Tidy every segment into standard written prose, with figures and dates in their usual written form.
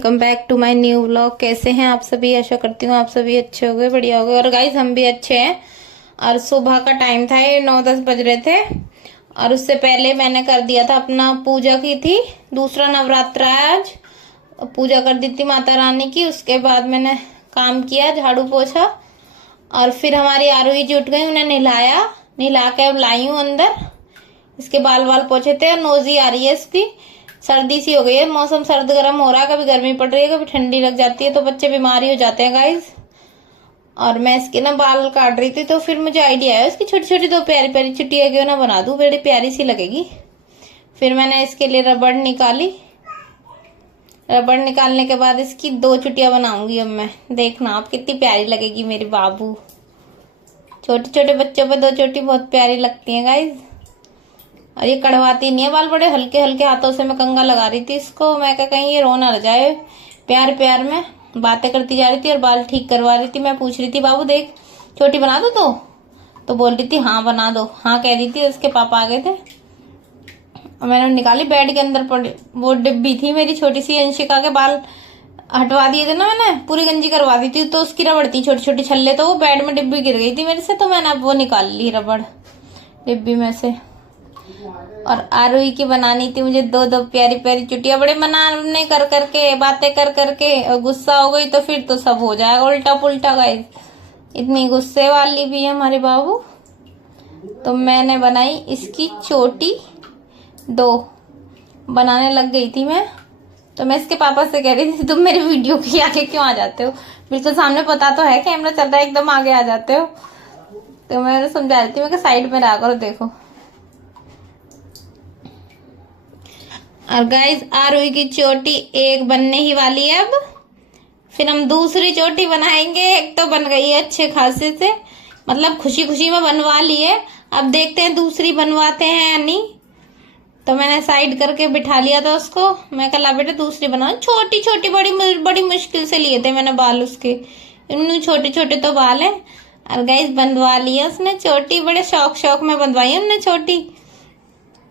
Welcome back to my new vlog. कैसे हैं आप सभी? आशा करती हूँ आप सभी अच्छे हो गए, बढ़िया हो गए। और गाइज हम भी अच्छे हैं। और सुबह का टाइम था, ये 9-10 बज रहे थे। और उससे पहले मैंने कर दिया था अपना, पूजा की थी, दूसरा नवरात्र है आज, पूजा कर दी थी माता रानी की। उसके बाद मैंने काम किया, झाड़ू पोछा। और फिर हमारी आरोही जी उठ गई, उन्हें नहला के अब लाई हूँ अंदर। इसके बाल पोछे थे और नोजी आ रही है इसकी, सर्दी सी हो गई है। मौसम सर्द गर्म हो रहा है, कभी गर्मी पड़ रही है, कभी ठंडी लग जाती है, तो बच्चे बीमार ही हो जाते हैं गाइस। और मैं इसके ना बाल काट रही थी, तो फिर मुझे आइडिया आया इसकी छोटी छोटी दो प्यारी प्यारी चुटिया क्यों ना बना दूं, बड़ी प्यारी सी लगेगी। फिर मैंने इसके लिए रबड़ निकाली। रबड़ निकालने के बाद इसकी 2 चुटिया बनाऊंगी अब मैं। देखना आप कितनी प्यारी लगेगी मेरी बाबू। छोटे छोटे बच्चों पे 2 चोटी बहुत प्यारी लगती है गाइज। और ये कड़वाती नहीं है बाल, बड़े हल्के हल्के हाथों से मैं कंघा लगा रही थी इसको। मैं क्या कहीं ये रो ना जाए, प्यार प्यार में बातें करती जा रही थी और बाल ठीक करवा रही थी। मैं पूछ रही थी बाबू देख छोटी बना दो, तो बोल रही थी हाँ बना दो, हाँ कह रही थी। उसके पापा आ गए थे और मैंने निकाली। बेड के अंदर पड़ी वो डिब्बी थी मेरी छोटी सी, अंशिका के बाल हटवा दिए थे ना मैंने, पूरी गंजी करवा दी थी, तो उसकी रबड़ थी छोटी छोटी छल्ले, तो वो बेड में डिब्बी गिर गई थी मेरे से, तो मैंने अब वो निकाल ली रबड़ डिब्बी में से। और आरोही की बनानी थी मुझे 2 प्यारी प्यारी चुटिया, बड़े मनाने कर करके, बातें कर करके, और गुस्सा हो गई तो फिर तो सब हो जाएगा उल्टा पुल्टा गाइस। इतनी गुस्से वाली भी है हमारे बाबू। तो मैंने बनाई इसकी चोटी 2 बनाने लग गई थी मैं। तो मैं इसके पापा से कह रही थी तुम मेरे वीडियो के आगे क्यों आ जाते हो, बिल्कुल सामने पता तो है कैमरा चल रहा है, एकदम आगे आ जाते हो। तो मैं समझा रही थी, मैं साइड में रहा करो, देखो। और गाइज आरोही की चोटी 1 बनने ही वाली है अब। फिर हम दूसरी चोटी बनाएंगे। एक तो बन गई है अच्छे खासे से, मतलब खुशी खुशी में बनवा ली है। अब देखते हैं दूसरी बनवाते हैं या नहीं। तो मैंने साइड करके बिठा लिया था उसको। मैं कहा बेटा दूसरी बनाओ। छोटी छोटी बड़ी मुश्किल से लिए थे मैंने बाल उसके, इतने छोटे छोटे तो बाल हैं। और गाइज बनवा लिया उसने चोटी, बड़े शौक में बनवाई हमने चोटी।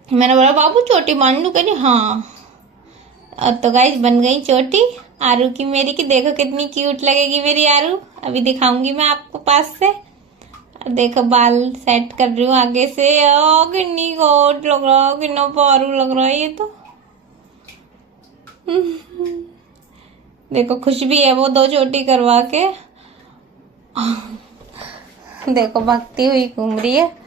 मैंने बोला बाबू चोटी मान लू, कहीं हाँ। और तो गाइस बन गई चोटी आरू की मेरी की। देखो कितनी क्यूट लगेगी मेरी आरू, अभी दिखाऊंगी मैं आपको पास से। और देखो बाल सेट कर रही हूँ आगे से। ओ कितनी गोट लग रहा है, कितना पारू लग रहा है ये तो। देखो खुश भी है वो 2 चोटी करवा के। देखो भागती हुई घूम रही है।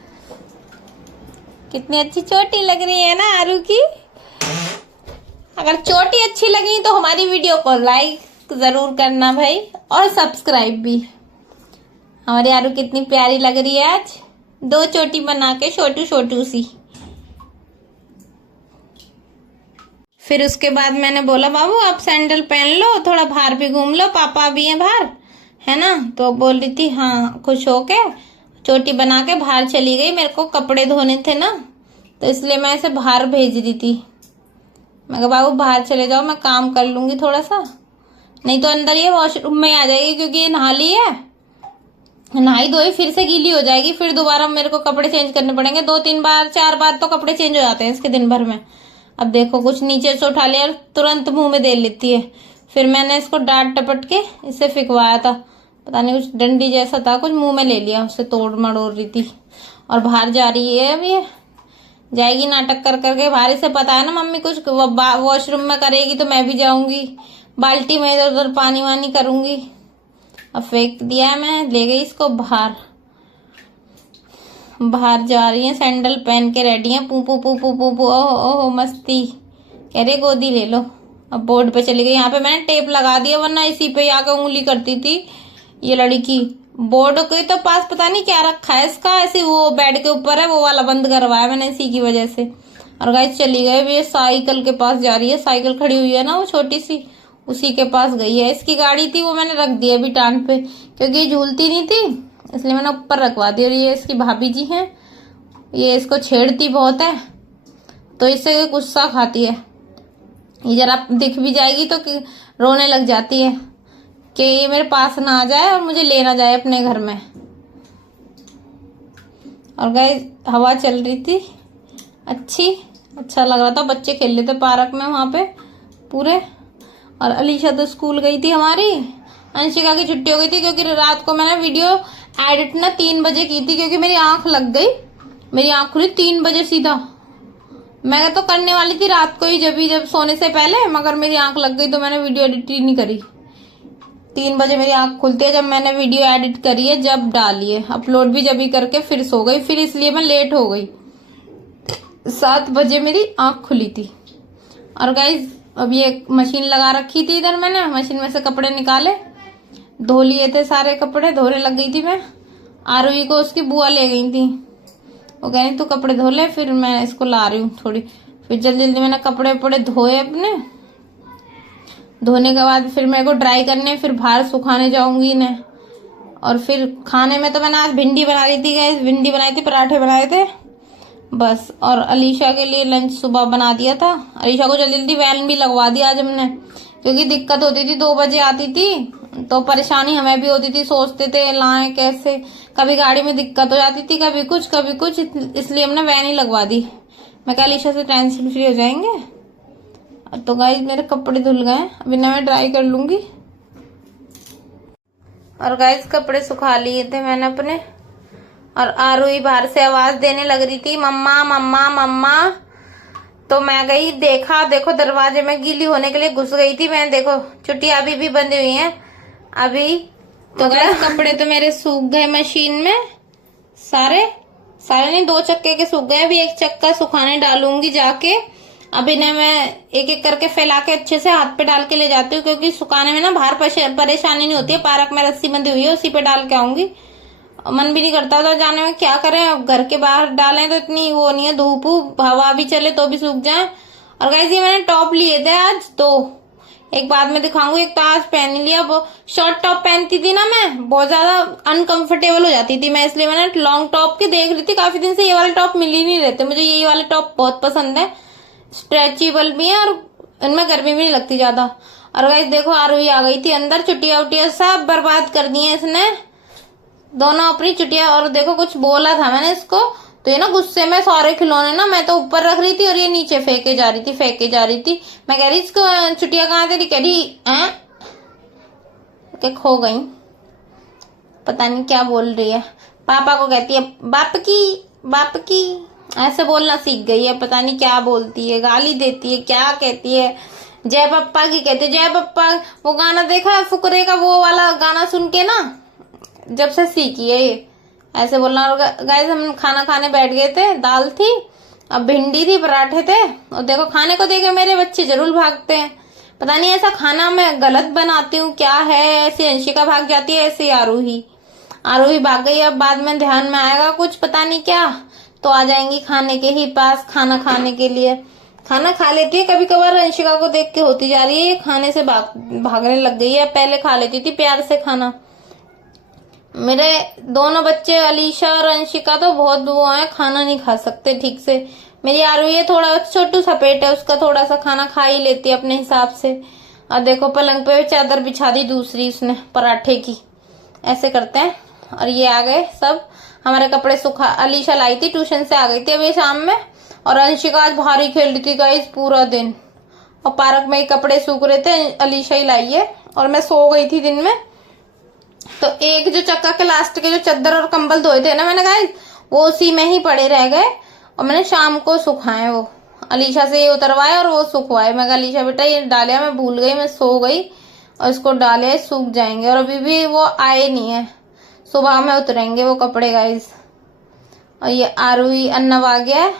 कितनी अच्छी चोटी लग रही है ना आरू की। अगर चोटी अच्छी लगी तो हमारी वीडियो को लाइक जरूर करना भाई, और सब्सक्राइब भी। हमारी आरू कितनी प्यारी लग रही है आज, 2 चोटी बना के छोटू छोटू सी। फिर उसके बाद मैंने बोला बाबू आप सैंडल पहन लो, थोड़ा बाहर भी घूम लो, पापा भी हैं बाहर, है ना। तो बोल रही थी हाँ, खुश होके चोटी बना के बाहर चली गई। मेरे को कपड़े धोने थे ना, तो इसलिए मैं इसे बाहर भेज दी थी। मैं कहा बाबू बाहर चले जाओ, मैं काम कर लूंगी थोड़ा सा, नहीं तो अंदर ये वॉशरूम में आ जाएगी, क्योंकि ये नहा ली है। नहाई धोई फिर से गीली हो जाएगी, फिर दोबारा मेरे को कपड़े चेंज करने पड़ेंगे। 2-3 बार 4 बार तो कपड़े चेंज हो जाते हैं इसके दिन भर में। अब देखो कुछ नीचे से उठा लिया और तुरंत मुंह में दे लेती है। फिर मैंने इसको डांट टपट के इससे फिकवाया था, पता नहीं कुछ डंडी जैसा था, कुछ मुंह में ले लिया, उससे तोड़ मड़ोड़ रही थी। और बाहर जा रही है अब, ये जाएगी नाटक कर करके बाहर। से पता है ना मम्मी कुछ वॉशरूम में करेगी तो मैं भी जाऊंगी, बाल्टी में इधर उधर पानी वानी करूंगी। अब फेंक दिया है मैं, ले गई इसको बाहर। बाहर जा रही है, सैंडल पहन के रेडी है, पू पू पू पू पू पू। ओहो मस्ती, कह रहे गोदी ले लो। अब बोर्ड पे चली गई। यहाँ पे मैंने टेप लगा दिया, वरना इसी पे आकर उंगली करती थी ये लड़की। बोर्ड के तो पास पता नहीं क्या रखा है इसका, ऐसे वो बेड के ऊपर है, वो वाला बंद करवाया मैंने इसी की वजह से। और गाइस चली गई, ये साइकिल के पास जा रही है, साइकिल खड़ी हुई है ना वो छोटी सी, उसी के पास गई है। इसकी गाड़ी थी वो मैंने रख दी अभी टांग पे, क्योंकि ये झूलती नहीं थी, इसलिए मैंने ऊपर रखवा दी। और ये इसकी भाभी जी हैं, ये इसको छेड़ती बहुत है, तो इससे गुस्सा खाती है। ये जरा दिख भी जाएगी तो रोने लग जाती है कि ये मेरे पास ना आ जाए और मुझे ले ना जाए अपने घर में। और गाइस हवा चल रही थी अच्छा लग रहा था, बच्चे खेल रहे थे पार्क में वहां पे पूरे। और अलीशा तो स्कूल गई थी हमारी। अंशिका की छुट्टी हो गई थी क्योंकि रात को मैंने वीडियो एडिट ना 3 बजे की थी, क्योंकि मेरी आंख लग गई। मेरी आंख खुली 3 बजे सीधा। मैं तो करने वाली थी रात को ही, जब सोने से पहले, मगर मेरी आंख लग गई तो मैंने वीडियो एडिट ही नहीं करी। 3 बजे मेरी आंख खुलती है जब मैंने वीडियो एडिट करी है, जब डाली है, अपलोड भी जब ही करके फिर सो गई, फिर इसलिए मैं लेट हो गई। 7 बजे मेरी आंख खुली थी। और गाइज अब ये मशीन लगा रखी थी इधर, मैंने मशीन में से कपड़े निकाले, धो लिए थे सारे कपड़े, धोने लग गई थी मैं। आरुई को उसकी बुआ ले गई थी, वो कह रही तू कपड़े धो ले, फिर मैं इसको ला रही हूँ थोड़ी। फिर जल्दी जल्दी मैंने कपड़े वपड़े धोए अपने। धोने के बाद फिर मेरे को ड्राई करने, फिर बाहर सुखाने जाऊंगी इन्हें। और फिर खाने में तो मैंने आज भिंडी बना ली थी गाइस, भिंडी बनाई थी, पराठे बनाए थे बस। और अलीशा के लिए लंच सुबह बना दिया था। अलीशा को जल्दी जल्दी वैन भी लगवा दिया आज हमने, क्योंकि दिक्कत होती थी, 2 बजे आती थी तो परेशानी हमें भी होती थी, सोचते थे लाएं कैसे, कभी गाड़ी में दिक्कत हो जाती थी, कभी कुछ, इसलिए हमने वैन ही लगवा दी। मैं कहा अलीशा से टेंशन फ्री हो जाएंगे। तो गाइस मेरे कपड़े धुल गए, अभी ना मैं ड्राई कर लूंगी। और गाइस कपड़े सुखा लिए थे मैंने अपने। और आरुई बाहर से आवाज देने लग रही थी, मम्मा मम्मा मम्मा। तो मैं गई, देखा, देखो दरवाजे में गीली होने के लिए घुस गई थी मैं। देखो चुटिया अभी भी बंधी हुई हैं अभी। तो गाइस कपड़े तो मेरे सूख गए मशीन में, सारे नहीं, 2 चक्के के सूख गए। अभी 1 चक्का सुखाने डालूंगी जाके। अभी ना मैं एक एक करके फैला के अच्छे से हाथ पे डाल के ले जाती हूँ, क्योंकि सुखाने में ना बाहर परेशानी नहीं होती है। पार्क में रस्सी बंधी हुई है, उसी पे डाल के आऊंगी। मन भी नहीं करता तो जाने में, क्या करें, अब घर के बाहर डालें तो इतनी वो नहीं है, धूप हवा भी चले तो भी सूख जाए। और गाइस ये मैंने टॉप लिए थे आज, तो एक बाद में दिखाऊंगी। एक तो आज पहन लिया, वो शॉर्ट टॉप पहनती थी ना मैं, बहुत ज्यादा अनकंफर्टेबल हो जाती थी मैं, इसलिए मैंने लॉन्ग टॉप की देख रही थी काफी दिन से। ये वाले टॉप मिल ही नहीं रहते मुझे, ये वाले टॉप बहुत पसंद है, स्ट्रेचेबल भी है और इनमें गर्मी भी नहीं लगती ज्यादा। और गाइस देखो आरुई आ गई थी अंदर, चुटिया उटिया सब बर्बाद कर दी है इसने, दोनों अपनी चुटिया। और देखो कुछ बोला था मैंने इसको, तो ये ना गुस्से में सारे खिलौने ना मैं तो ऊपर रख रही थी और ये नीचे फेंके जा रही थी। मैं कह रही इसको चुटिया कहाँ तेरी, कह रही के खो गई, पता नहीं क्या बोल रही है। पापा को कहती है बाप की ऐसे बोलना सीख गई है, पता नहीं क्या बोलती है, गाली देती है, क्या कहती है, जय पप्पा की कहती है, जय पप्पा। वो गाना देखा है फुकरे का, वो वाला गाना सुन के ना जब से सीखी है ये ऐसे बोलना। और गाइस हम खाना खाने बैठ गए थे, दाल थी, अब भिंडी थी, पराठे थे। और देखो खाने को देखे मेरे बच्चे जरूर भागते हैं, पता नहीं ऐसा खाना मैं गलत बनाती हूँ क्या है। ऐसे अंशिका भाग जाती है, ऐसे आरूही भाग गई। अब बाद में ध्यान में आएगा कुछ पता नहीं क्या, तो आ जाएंगी खाने के ही पास, खाना खाने के लिए। खाना खा लेती है कभी कभार, अंशिका को देख के होती जा रही है ये खाने से भागने लग गई है। पहले खा लेती थी प्यार से खाना। मेरे दोनों बच्चे अलीशा और अंशिका तो बहुत वो है, खाना नहीं खा सकते ठीक से। मेरी आरुई है थोड़ा छोटू सा पेट है उसका, थोड़ा सा खाना खा ही लेती है अपने हिसाब से। और देखो पलंग पे चादर बिछा दी दूसरी उसने पराठे की, ऐसे करते हैं। और ये आ गए सब हमारे कपड़े सुखा, अलीशा लाई थी ट्यूशन से, आ गई थी अभी शाम में। और अंशिका आज बाहर ही खेल रही थी गाइस पूरा दिन, और पार्क में ही कपड़े सूख रहे थे, अलीशा ही लाई है। और मैं सो गई थी दिन में, तो एक जो चक्का के लास्ट के जो चादर और कंबल धोए थे ना मैंने गाइस, वो उसी में ही पड़े रह गए, और मैंने शाम को सुखाए। वो अलीशा से ये उतरवाए और वो सुखवाए। मैं अलीशा बेटा ये डालिया, मैं भूल गई, मैं सो गई, और इसको डाले सूख जाएंगे। और अभी भी वो आए नहीं है, सुबह में उतरेंगे वो कपड़े गाइस। और ये आरुई अन्नव आ गया है,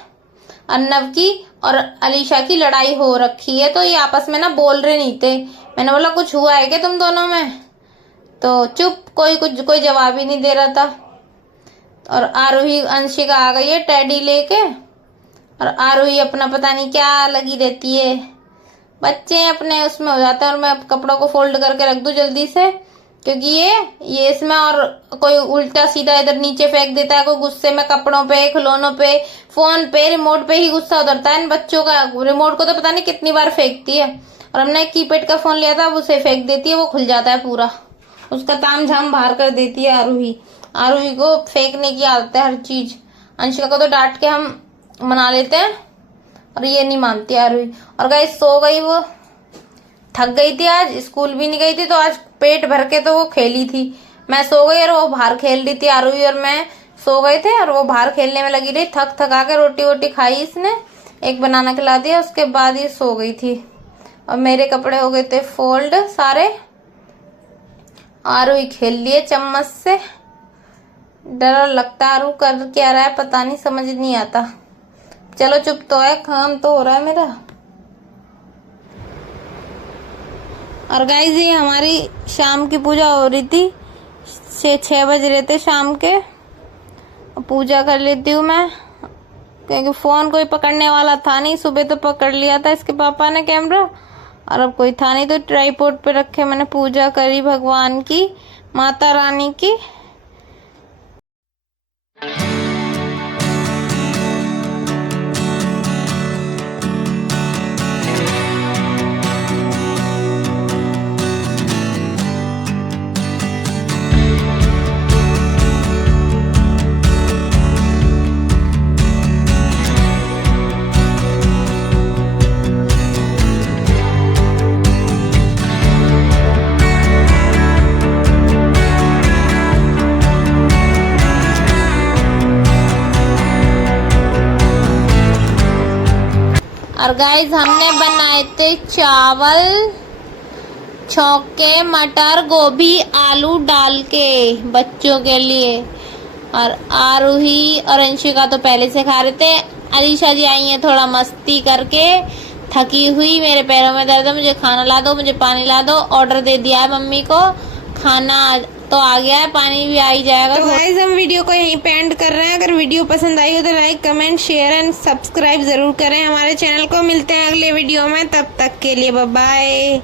अन्नव की और अलीशा की लड़ाई हो रखी है, तो ये आपस में ना बोल रहे नहीं थे। मैंने बोला कुछ हुआ है क्या तुम दोनों में, तो चुप, कोई जवाब ही नहीं दे रहा था। और आरुही अंशिका आ गई है टेडी लेके, और आरुही अपना पता नहीं क्या लगी रहती है, बच्चे अपने उसमें हो जाते हैं। और मैं कपड़ों को फोल्ड करके रख दूं जल्दी से, क्योंकि ये इसमें और कोई उल्टा सीधा इधर नीचे फेंक देता है, कोई गुस्से में कपड़ों पे, खिलौनों पे, फोन पे, रिमोट पे ही गुस्सा उतरता है इन बच्चों का। रिमोट को तो पता नहीं कितनी बार फेंकती है। और हमने कीपैड का फोन लिया था, अब उसे फेंक देती है, वो खुल जाता है पूरा, उसका ताम झाम बाहर कर देती है आरुही को फेंकने की आदत है हर चीज। अंशिका को तो डांट के हम मना लेते हैं, और ये नहीं मानती आरुही। और गाइस सो गई वो, थक गई थी, आज स्कूल भी नहीं गई थी, तो आज पेट भर के तो वो खेली थी। मैं सो गई और वो बाहर खेल रही थी। आरुई और मैं सो गए थे और वो बाहर खेलने में लगी रही। थक थका के रोटी वोटी खाई इसने, एक बनाना खिला दिया, उसके बाद ये सो गई थी। और मेरे कपड़े हो गए थे फोल्ड सारे। आरुई खेल लिए चम्मच से। डर लगता आरू कर क्या रहा है पता नहीं, समझ नहीं आता। चलो चुप तो है, काम तो हो रहा है मेरा। और गाइस ये हमारी शाम की पूजा हो रही थी। 6 बज रहे थे शाम के। पूजा कर लेती हूँ मैं, क्योंकि फोन कोई पकड़ने वाला था नहीं। सुबह तो पकड़ लिया था इसके पापा ने कैमरा, और अब कोई था नहीं, तो ट्राइपॉड पे रखे मैंने पूजा करी भगवान की, माता रानी की। और गाइस हमने बनाए थे चावल, छौके, मटर, गोभी, आलू डाल के बच्चों के लिए। और आरूही और अंशिका तो पहले से खा रहे थे। अलीशा जी आई हैं थोड़ा मस्ती करके, थकी हुई, मेरे पैरों में दर्द है, मुझे खाना ला दो, मुझे पानी ला दो। ऑर्डर दे दिया है मम्मी को, खाना तो आ गया है, पानी भी आ ही जाएगा। तो गाइस हम वीडियो को यहीं पे एंड कर रहे हैं। अगर वीडियो पसंद आई हो तो like, comment, share and subscribe जरूर करें हमारे चैनल को। मिलते हैं अगले वीडियो में, तब तक के लिए बाय बाय।